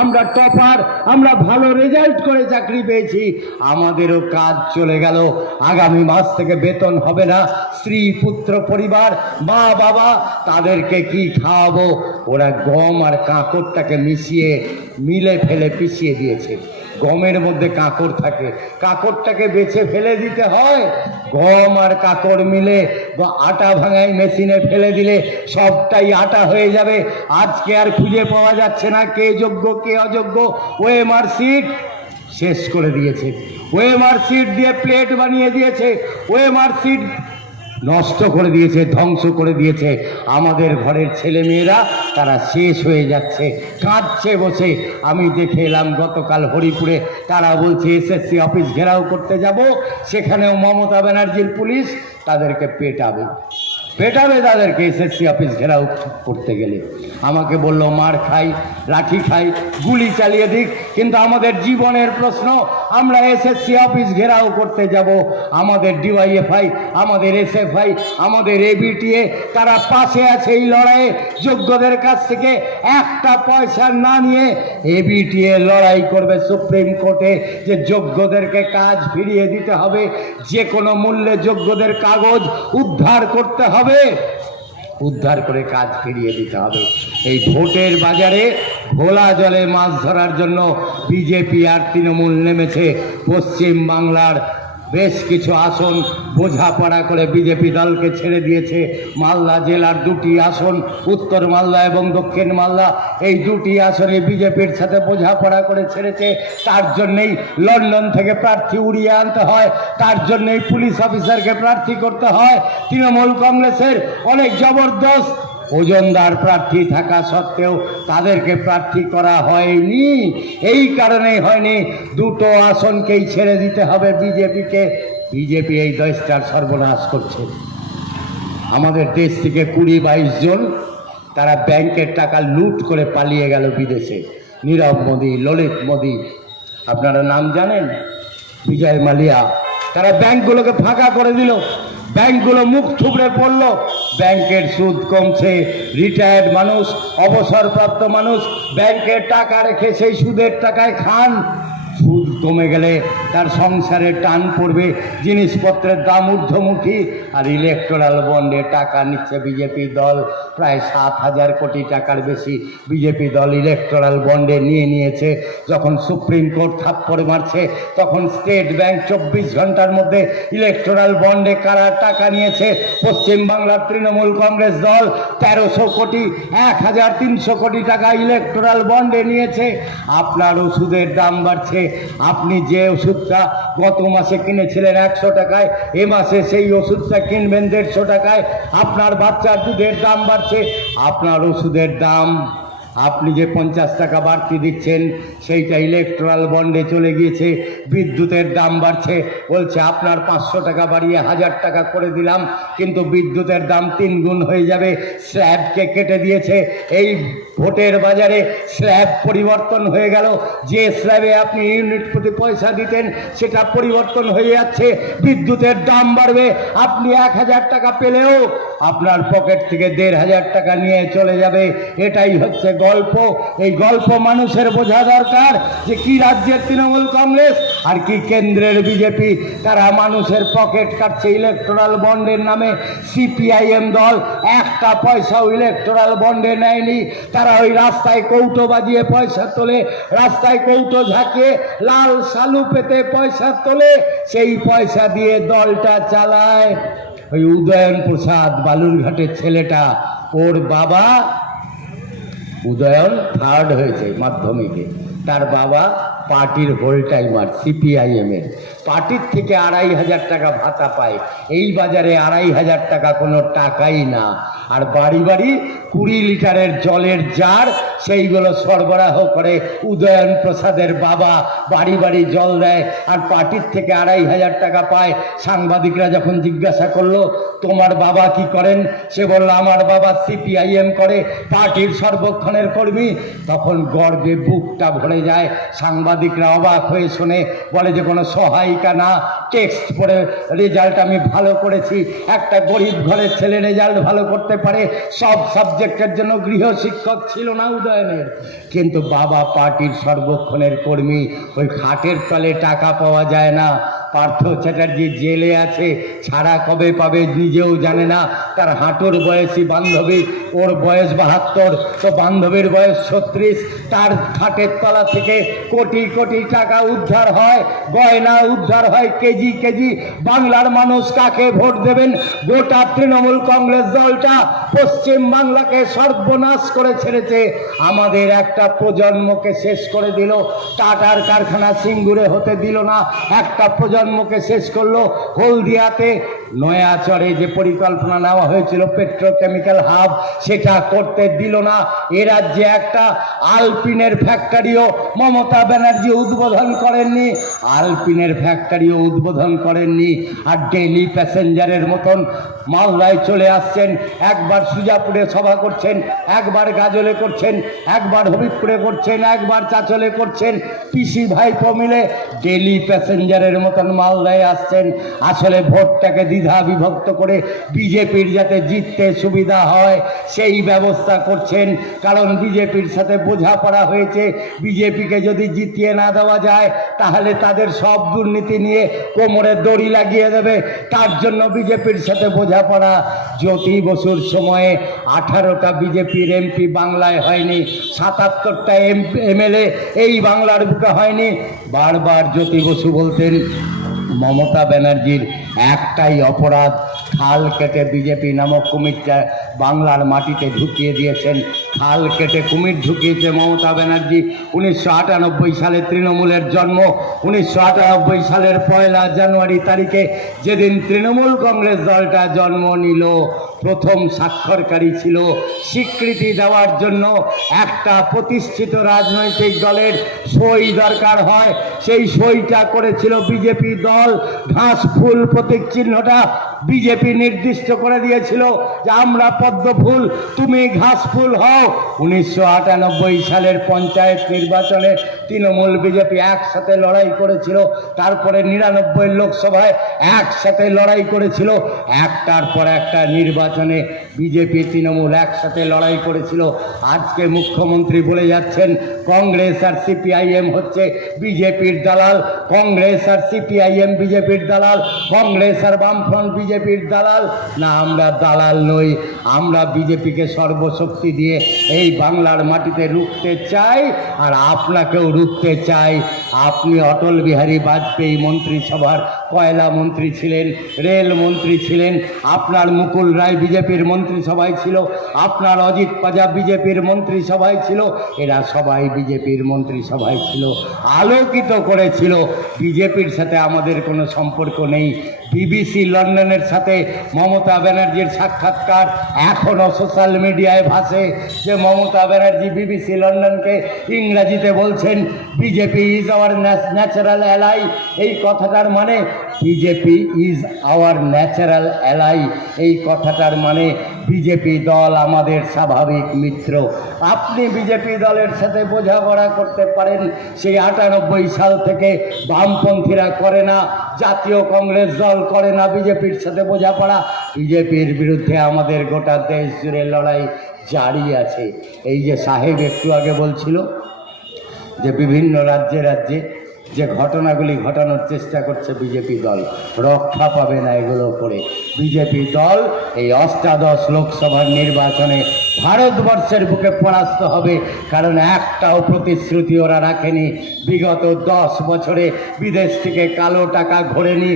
আমরা টপার আমরা ভালো রেজাল্ট করে চাকরি পেয়েছি। আমাদেরও কাজ চলে গেল। আগামী মাস থেকে বেতন হবে না। স্ত্রী, পুত্র, পরিবার, মা, বাবা, তাদেরকে কি খাওয়াবো? ওরা গম আর কাঁকড়টাকে মিশিয়ে, মিলে ফেলে পিছিয়ে দিয়েছে। গমের মধ্যে কাঁকড় থাকে। কাঁকড়টাকে বেছে ফেলে দিতে হয়। গম আর কাঁকড় মিলে বা আটা ভাঙাই মেশিনে ফেলে দিলে সবটাই আটা হয়ে যাবে। আজকে আর খুঁজে পাওয়া যাচ্ছে না কে যোগ্য, কে অযোগ্য। ওএমআর সিট শেষ করে দিয়েছে। ওএমআর সিট দিয়ে প্লেট বানিয়ে দিয়েছে। ওএমআর সিট নষ্ট করে দিয়েছে, ধ্বংস করে দিয়েছে। আমাদের ঘরের ছেলে মেয়েরা তারা শেষ হয়ে যাচ্ছে, কাঁদছে, বসে। আমি দেখে এলাম গতকাল হরিপুরে তারা বলছে, এসএসসি অফিস ঘেরাও করতে যাব, সেখানেও মমতা ব্যানার্জির পুলিশ তাদেরকে পেটাবে। পেটাবে তাদেরকে এসএসসি অফিস ঘেরাও করতে গেলে। আমাকে বলল, মার খাই লাঠি খাই, গুলি চালিয়ে দিক। কিন্তু আমাদের জীবনের প্রশ্ন, আমরা এসএসসি অফিস ঘেরাও করতে যাব। আমাদের ডিওয়াইএফআই, আমাদের এসএফআই, আমাদের এবিটিএ, তারা পাশে আছে এই লড়াইয়ে। যোগ্যদের কাছ থেকে একটা পয়সা না নিয়ে এবিটিএ লড়াই করবে সুপ্রিম কোর্টে, যে যোগ্যদেরকে কাজ ফিরিয়ে দিতে হবে, যে কোনো মূল্যে যোগ্যদের কাগজ উদ্ধার করতে হবে। উদ্ধার করে কাজ ফিরিয়ে দিতে হবে। এই ভোটের বাজারে ঘোলা জলে মাছ ধরার জন্য বিজেপি আর তৃণমূল নেমেছে পশ্চিম বাংলার বেশ কিছু আসন বোঝাপড়া করে বিজেপি দলকে ছেড়ে দিয়েছে। মালদা জেলার দুটি আসন, উত্তর মালদা এবং দক্ষিণ মালদা, এই দুটি আসনে বিজেপির সাথে বোঝাপড়া করে ছেড়েছে। তার জন্যেই লন্ডন থেকে প্রার্থী উড়িয়ে আনতে হয়। তার জন্যেই পুলিশ অফিসারকে প্রার্থী করতে হয়। তৃণমূল কংগ্রেসের অনেক জবরদস্ত ওজনদার প্রার্থী থাকা সত্ত্বেও তাদেরকে প্রার্থী করা হয়নি। এই কারণেই হয়নি, দুটো আসনকেই ছেড়ে দিতে হবে বিজেপিকে। বিজেপি এই দেশটার সর্বনাশ করছে। আমাদের দেশ থেকে কুড়ি বাইশ জন তারা ব্যাংকের টাকা লুট করে পালিয়ে গেল বিদেশে। নীরব মোদী, ললিত মোদী, আপনারা নাম জানেন? বিজয় মালিয়া। তারা ব্যাংকগুলোকে ফাঁকা করে দিল। ব্যাংকগুলো মুখ থুবড়ে পড়ল। ব্যাংকের সুদ কমছে রিটায়ার্ড মানুষ অবসরপ্রাপ্ত মানুষ ব্যাংকের টাকা রেখে সেই সুদের টাকায় খান। সুদ কমে গেলে তার সংসারে টান পড়বে, জিনিসপত্রের দাম ঊর্ধ্বমুখী, আর ইলেকট্রাল বন্ডে টাকা নিচ্ছে বিজেপি দল, প্রায় সাত হাজার কোটি টাকার বেশি বিজেপি দল ইলেকট্রাল বন্ডে নিয়ে নিয়েছে। যখন সুপ্রিম কোর্ট থাপ্পড় মারছে, তখন স্টেট ব্যাংক চব্বিশ ঘণ্টার মধ্যে ইলেকট্রাল বন্ডে কারা টাকা নিয়েছে? পশ্চিমবাংলার তৃণমূল কংগ্রেস দল তেরোশো কোটি, এক হাজার তিনশো কোটি টাকা ইলেকট্রাল বন্ডে নিয়েছে। আপনার ওষুধের দাম বাড়ছে আপনি যে ওষুধটা গত মাসে কিনেছিলেন একশো টাকায়, এ মাসে সেই ওষুধটা কিনবেন দেড়শো টাকায়, আপনার বাচ্চার দুধের দাম বাড়ছে। আপনার ওষুধের দাম, আপনি যে পঞ্চাশ টাকা বাড়তি দিচ্ছেন, সেইটা ইলেকট্রাল বন্ডে চলে গিয়েছে, বিদ্যুতের দাম বাড়ছে বলছে, আপনার পাঁচশো টাকা বাড়িয়ে হাজার টাকা করে দিলাম, কিন্তু বিদ্যুতের দাম তিন গুণ হয়ে যাবে। স্ল্যাবকে কেটে দিয়েছে। এই ভোটের বাজারে স্ল্যাব পরিবর্তন হয়ে গেল। যে স্ল্যাবে আপনি ইউনিট প্রতি পয়সা দিতেন, সেটা পরিবর্তন হয়ে যাচ্ছে। বিদ্যুতের দাম বাড়বে। আপনি এক হাজার টাকা পেলেও আপনার পকেট থেকে দেড় হাজার টাকা নিয়ে চলে যাবে। এটাই হচ্ছে গল্প। এই গল্প মানুষের বোঝা দরকার যে কি রাজ্যের তৃণমূল কংগ্রেস আর কি কেন্দ্রের বিজেপি তারা মানুষের পকেট কাটছে ইলেকট্রাল বন্ডের নামে। সিপিআইএম দল একটা পয়সাও ইলেকট্রাল বন্ডে নেয়নি। তারা ওই রাস্তায় কৌটো বাজিয়ে পয়সা তোলে, রাস্তায় কৌটো ঝাঁকিয়ে লাল সালু পেতে পয়সা তোলে, সেই পয়সা দিয়ে দলটা চালায়। ওই উদয়ন প্রসাদ বালুরঘাটের ছেলেটা, ওর বাবা উদয়ন থার্ড হয়েছে মাধ্যমিকে। তার বাবা পার্টির হোল টাইমার সিপিআইএমের পার্টির থেকে আড়াই হাজার টাকা ভাতা পায়। এই বাজারে আড়াই হাজার টাকা কোনো টাকাই না। আর বাড়ি বাড়ি কুড়ি লিটারের জলের জার, সেইগুলো সরবরাহ করে উদয়ন প্রসাদের বাবা বাড়ি বাড়ি জল দেয়। আর পার্টির থেকে আড়াই হাজার টাকা পায়। সাংবাদিকরা যখন জিজ্ঞাসা করল, তোমার বাবা কি করেন? সে বলল, আমার বাবা সিপিআইএম করে, পার্টির সর্বক্ষণের কর্মী। তখন গর্বে বুকটা ভরে যায়। যায় সাংবাদিকরা অবাক হয়ে শুনে বলে যে কোনো সহায়িকা না টেক্সট পড়ে রেজাল্ট আমি ভালো করেছি। একটা গরিব ঘরের ছেলে রেজাল্ট ভালো করতে পারে, সব সাবজেক্টের জন্য গৃহশিক্ষক ছিল না উদয়নের। কিন্তু বাবা পার্টির সর্বক্ষণের কর্মী, ওই খাটের তলে টাকা পাওয়া যায় না। পার্থ চ্যাটার্জি জেলে আছে, ছাড়া কবে পাবে নিজেও জানে না। তার হাঁটুর বয়সী বান্ধবী, ওর বয়স বাহাত্তর, তো বান্ধবীর বয়স ছত্রিশ। তার খাটের তলা থেকে কোটি কোটি টাকা উদ্ধার হয়, গয়না উদ্ধার হয় কেজি কেজি। বাংলার মানুষ কাকে ভোট দেবেন? গোটা তৃণমূল কংগ্রেস দলটা পশ্চিম বাংলাকে সর্বনাশ করে ছেড়েছে। আমাদের একটা প্রজন্মকে শেষ করে দিল। টাটার কারখানা সিঙ্গুরে হতে দিল না। একটা প্রজন্মকে শেষ করল হলদিয়াতে। নয়াচরে যে পরিকল্পনা নেওয়া হয়েছিল, পেট্রোকেমিক্যাল হাব, সেটা করতে দিল না। এ রাজ্যে একটা আলপিনের ফ্যাক্টরিও মমতা ব্যানার্জি উদ্বোধন করেননি। আলপিনের ফ্যাক্টরিও উদ্বোধন করেননি আর ডেলি প্যাসেঞ্জারের মতন মালদায় চলে আসছেন। একবার সুজাপুরে সভা করছেন, একবার গাজলে করছেন, একবার হবিবপুরে করছেন, একবার চাচলে করছেন। পিসি ভাইপো মিলে ডেলি প্যাসেঞ্জারের মতন মালদায় আসছেন। আসলে ভোটটাকে দ্বিধা বিভক্ত করে বিজেপির যাতে জিততে সুবিধা হয়, সেই ব্যবস্থা করছেন। কারণ বিজেপির সাথে বোঝাপড়া হয়েছে, বিজেপিকে যদি জিতিয়ে না দেওয়া যায়, তাহলে তাদের সব দুর্নীতি নিয়ে কোমরে দড়ি লাগিয়ে দেবে। তার জন্য বিজেপির সাথে বোঝাপড়া। জ্যোতি বসুর সময়ে আঠারোটা বিজেপির এমপি বাংলায় হয়নি, সাতাত্তরটা এম এমএলএ এই বাংলার বুকে হয়নি। বারবার জ্যোতি বসু বলতেন, মমতা ব্যানার্জির একটাই অপরাধ, খাল কেটে বিজেপি নামক কুমিরটা বাংলার মাটিতে ঢুকিয়ে দিয়েছেন। খাল কেটে কুমির ঢুকিয়েছে মমতা ব্যানার্জি। উনিশশো আটানব্বই সালে তৃণমূলের জন্ম। উনিশশো আটানব্বই সালের পয়লা জানুয়ারি তারিখে যেদিন তৃণমূল কংগ্রেস দলটা জন্ম নিল, প্রথম স্বাক্ষরকারী ছিল। স্বীকৃতি দেওয়ার জন্য একটা প্রতিষ্ঠিত রাজনৈতিক দলের সই দরকার হয়। সেই সইটা করেছিল বিজেপি দল। ঘাস, ফুল প্রতীক চিহ্নটা বিজেপি নির্দিষ্ট করে দিয়েছিল যে আমরা পদ্ম ফুল, তুমি ঘাস ফুল হও। উনিশশো আটানব্বই সালের পঞ্চায়েত নির্বাচনে তৃণমূল বিজেপি একসাথে লড়াই করেছিল, তারপরে নিরানব্বই লোকসভায় একসাথে লড়াই করেছিল, একটার পর একটা নির্বাচনে বিজেপি তৃণমূল একসাথে লড়াই করেছিল। আজকে মুখ্যমন্ত্রী বলে যাচ্ছেন, কংগ্রেস আর সিপিআইএম হচ্ছে বিজেপির দালাল, কংগ্রেস আর সিপিআইএম বিজেপির দালাল, কংগ্রেস আর বামফ্রন্ট বিজেপির দালাল? না, আমরা দালাল নই। আমরা বিজেপিকে সর্বশক্তি দিয়ে এই বাংলার মাটিতে রুখতে চাই আর আপনাকেও রুখতে চাই। আপনি অটল বিহারী বাজপেয়ী মন্ত্রিসভার কয়লা মন্ত্রী ছিলেন, রেল মন্ত্রী ছিলেন, আপনার মুকুল রায় বিজেপির মন্ত্রিসভায় ছিল, আপনার অজিত পাজা বিজেপির মন্ত্রিসভায় ছিল, এরা সবাই বিজেপির মন্ত্রিসভায় ছিল, আলোকিত করেছিল। বিজেপির সাথে আমাদের কোনো সম্পর্ক নেই। বিবিসি লন্ডনের সাথে মমতা ব্যানার্জির সাক্ষাৎকার এখনও সোশ্যাল মিডিয়ায় ভাসে যে মমতা ব্যানার্জি বিবিসি লন্ডনকে ইংরাজিতে বলছেন, BJP is our natural ally এই কথাটার মানে BJP is our natural ally এই কথাটার মানে বিজেপি দল আমাদের স্বাভাবিক মিত্র। আপনি বিজেপি দলের সাথে বোঝাপড়া করতে পারেন, সেই আটানব্বই সাল থেকে বামপন্থীরা করে না, জাতীয় কংগ্রেস দল করে না বিজেপির সাথে বোঝাপড়া। বিজেপির বিরুদ্ধে আমাদের গোটা দেশ জুড়ে লড়াই জারি আছে। এই যে সাহেব একটু আগে বলছিল যে বিভিন্ন রাজ্যে রাজ্যে যে ঘটনাগুলি ঘটানোর চেষ্টা করছে বিজেপি দল, রক্ষা পাবে না এগুলো করে। বিজেপি দল এই অষ্টাদশ লোকসভার নির্বাচনে ভারতবর্ষের বুকে পরাস্ত হবে, কারণ একটাও প্রতিশ্রুতি ওরা রাখেনি। বিগত দশ বছরে বিদেশ থেকে কালো টাকা ঘোরেনি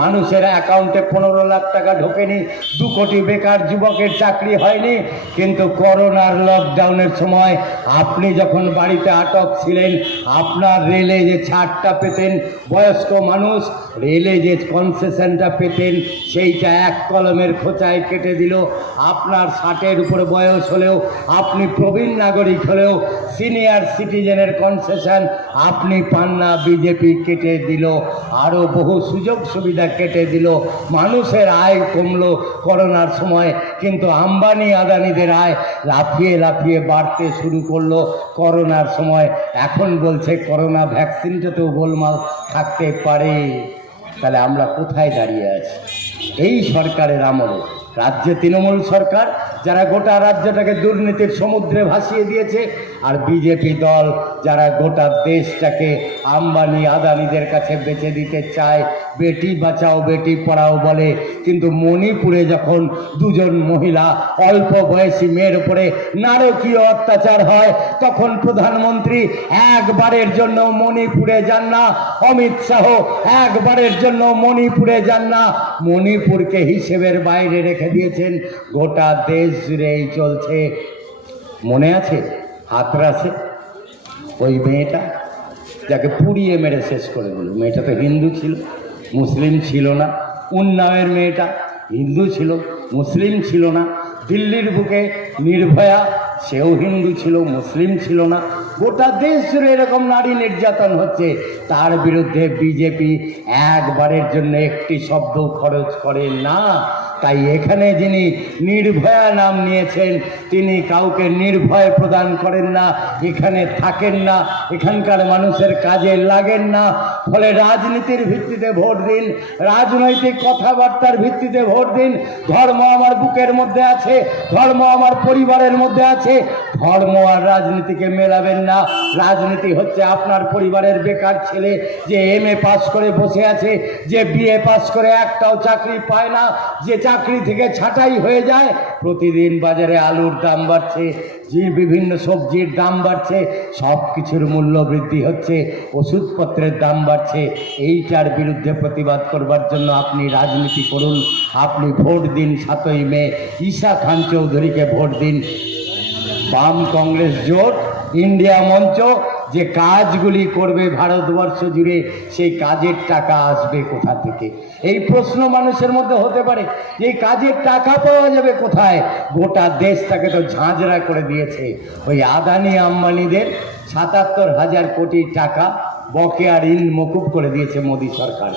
মানুষের অ্যাকাউন্টে পনেরো লাখ টাকা ঢোকেনি, দু কোটি বেকার যুবকের চাকরি হয়নি, কিন্তু করোনার লকডাউনের সময় আপনি যখন বাড়িতে আটক ছিলেন, আপনার রেলে যে ছাড়টা পেতেন, বয়স্ক মানুষ রেলে যে কনসেশনটা পেতেন, সেইটা এক কলমের খোঁচায় কেটে দিল। আপনার ষাটের উপরে বয়স হলেও, আপনি প্রবীণ নাগরিক হলেও সিনিয়র সিটিজেনের কনসেশন আপনি পান না, বিজেপি কেটে দিল। আরও বহু সুযোগ সুযোগ সুবিধা কেটে দিল। মানুষের আয় কমলো করোনার সময়, কিন্তু আম্বানি আদানিদের আয় লাফিয়ে লাফিয়ে বাড়তে শুরু করল করোনার সময়। এখন বলছে করোনা ভ্যাকসিনটাতেও গোলমাল থাকতে পারে। তাহলে আমরা কোথায় দাঁড়িয়ে আছি? এই সরকারের আমলে। রাজ্যে তৃণমূল সরকার যারা গোটা রাজ্যটাকে দুর্নীতির সমুদ্রে ভাসিয়ে দিয়েছে, আর বিজেপি দল যারা গোটা দেশটাকে আম্বানি আদানিদের কাছে বেচে দিতে চায়, বেটি বাঁচাও, বেটি পড়াও বলে। কিন্তু মণিপুরে যখন দুজন মহিলা অল্প বয়সী মেয়ের উপরে নারকীয় অত্যাচার হয়, তখন প্রধানমন্ত্রী একবারের জন্য মণিপুরে যান না, অমিত শাহ একবারের জন্য মণিপুরে যান না। মণিপুরকে হিসেবের বাইরে রেখে দিয়েছেন গোটা দেশ জুড়ে এই চলছে। মনে আছে? হাতরাসে ওই মেয়েটা যাকে পুড়িয়ে মেরে শেষ করে দিল। মেয়েটা তো হিন্দু ছিল, মুসলিম ছিল না। উন্নয়ের মেয়েটা হিন্দু ছিল, মুসলিম ছিল না। দিল্লির বুকে নির্ভয়া, সেও হিন্দু ছিল, মুসলিম ছিল না। গোটা দেশ জুড়ে এরকম নারী নির্যাতন হচ্ছে। তার বিরুদ্ধে বিজেপি একবারের জন্য একটি শব্দ খরচ করে না। তাই এখানে যিনি নির্ভয়া নাম নিয়েছেন, তিনি কাউকে নির্ভয় প্রদান করেন না, এখানে থাকেন না, এখানকার মানুষের কাজে লাগেন না। ফলে রাজনীতির ভিত্তিতে ভোট দিন, রাজনৈতিক কথাবার্তার ভিত্তিতে ভোট দিন। ধর্ম আমার বুকের মধ্যে আছে, ধর্ম আমার পরিবারের মধ্যে আছে ধর্ম আর রাজনীতিকে মেলাবেন না। রাজনীতি হচ্ছে আপনার পরিবারের বেকার ছেলে, যে এম এ পাস করে বসে আছে, যে বিএ পাস করে একটাও চাকরি পায় না, যে চাকরি থেকে ছাঁটাই হয়ে যায়। প্রতিদিন বাজারে আলুর দাম বাড়ছে, যে বিভিন্ন সবজির দাম বাড়ছে সব কিছুর মূল্য বৃদ্ধি হচ্ছে, ওষুধপত্রের দাম বাড়ছে। এইটার বিরুদ্ধে প্রতিবাদ করবার জন্য আপনি রাজনীতি করুন। আপনি ভোট দিন সাতই মে, ঈশা খান চৌধুরীকে ভোট দিন। বাম কংগ্রেস জোট, ইন্ডিয়া মঞ্চ, যে কাজগুলি করবে ভারতবর্ষ জুড়ে, সেই কাজের টাকা আসবে কোথা থেকে? এই প্রশ্ন মানুষের মধ্যে হতে পারে যে এই কাজের টাকা পাওয়া যাবে কোথায়? গোটা দেশ তাকে তো ঝাঁঝরা করে দিয়েছে। ওই আদানি আম্বানিদের সাতাত্তর হাজার কোটি টাকা বকেয়া ঋণ মকুব করে দিয়েছে মোদী সরকার।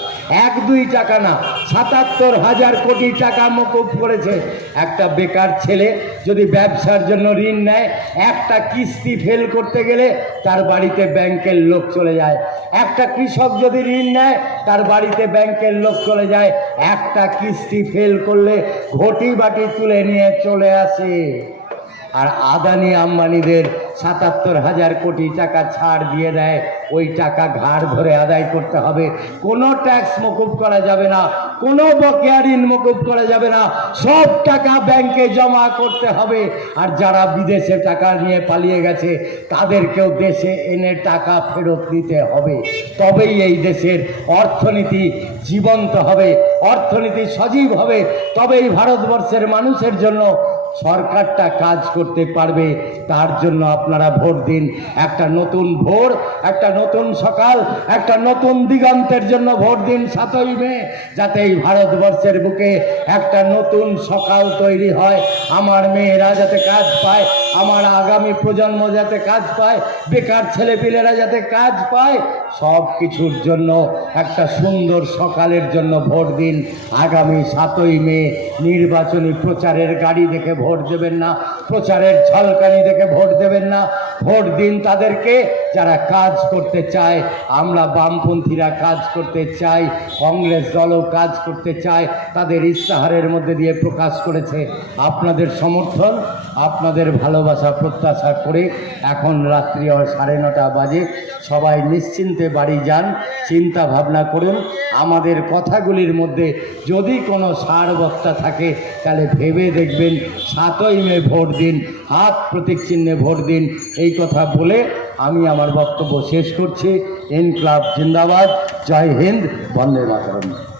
এক, দুই টাকা না, সাতাত্তর হাজার কোটি টাকা মকুব করেছে। একটা বেকার ছেলে যদি ব্যবসার জন্য ঋণ নেয়, একটা কিস্তি ফেল করতে গেলে তার বাড়িতে ব্যাংকের লোক চলে যায়। একটা কৃষক যদি ঋণ নেয়, তার বাড়িতে ব্যাংকের লোক চলে যায়। একটা কিস্তি ফেল করলে ঘটি বাটি তুলে নিয়ে চলে আসে। আর আদানি আম্বানিদের সাতাত্তর হাজার কোটি টাকা ছাড় দিয়ে দেয়। ওই টাকা ঘাড় ধরে আদায় করতে হবে। কোনো ট্যাক্স মকুব করা যাবে না। কোনো বকেয়া ঋণ মকুব করা যাবে না। সব টাকা ব্যাংকে জমা করতে হবে। আর যারা বিদেশে টাকা নিয়ে পালিয়ে গেছে, তাদেরকেও দেশে এনে টাকা ফেরত দিতে হবে। তবেই এই দেশের অর্থনীতি জীবন্ত হবে। অর্থনীতি সজীব হবে। তবেই ভারতবর্ষের মানুষের জন্য সরকারটা কাজ করতে পারবে, তার জন্য আপনারা ভোট দিন। একটা নতুন ভোর, একটা নতুন সকাল, একটা নতুন দিগন্তের জন্য ভোট দিন সাতই মে, যাতে এই ভারতবর্ষের বুকে একটা নতুন সকাল তৈরি হয়। আমার মেয়েরা যাতে কাজ পায়, আমার আগামী প্রজন্ম যাতে কাজ পায়, বেকার ছেলেপিলেরা যাতে কাজ পায়, সব কিছুর জন্য একটা সুন্দর সকালের জন্য ভোট দিন। আগামী সাতই মে নির্বাচনী প্রচারের গাড়ি দেখে ভোট দেবেন না, প্রচারের ঝলকানি দেখে ভোট দেবেন না। ভোট দিন তাদেরকে। যারা কাজ করতে চায়, আমরা বামপন্থীরা কাজ করতে চাই, কংগ্রেস দলও কাজ করতে চায়, তাদের ইস্তাহারের মধ্যে দিয়ে প্রকাশ করেছে আপনাদের সমর্থন, আপনাদের ভালোবাসা প্রত্যাশা করে এখন রাত্রি সাড়ে নটা বাজে। সবাই নিশ্চিন্তে বাড়ি যান, চিন্তা ভাবনা করুন। আমাদের কথাগুলির মধ্যে যদি কোনো সারবত্তা থাকে, তাহলে ভেবে দেখবেন সাতই মে ভোট দিন, হাত প্রতীক চিহ্নে ভোট দিন। এই কথা বলে আমি আমার বক্তব্য শেষ করছি। এন ক্লাব জিন্দাবাদ। জয় হিন্দ। বন্দে মাতরম।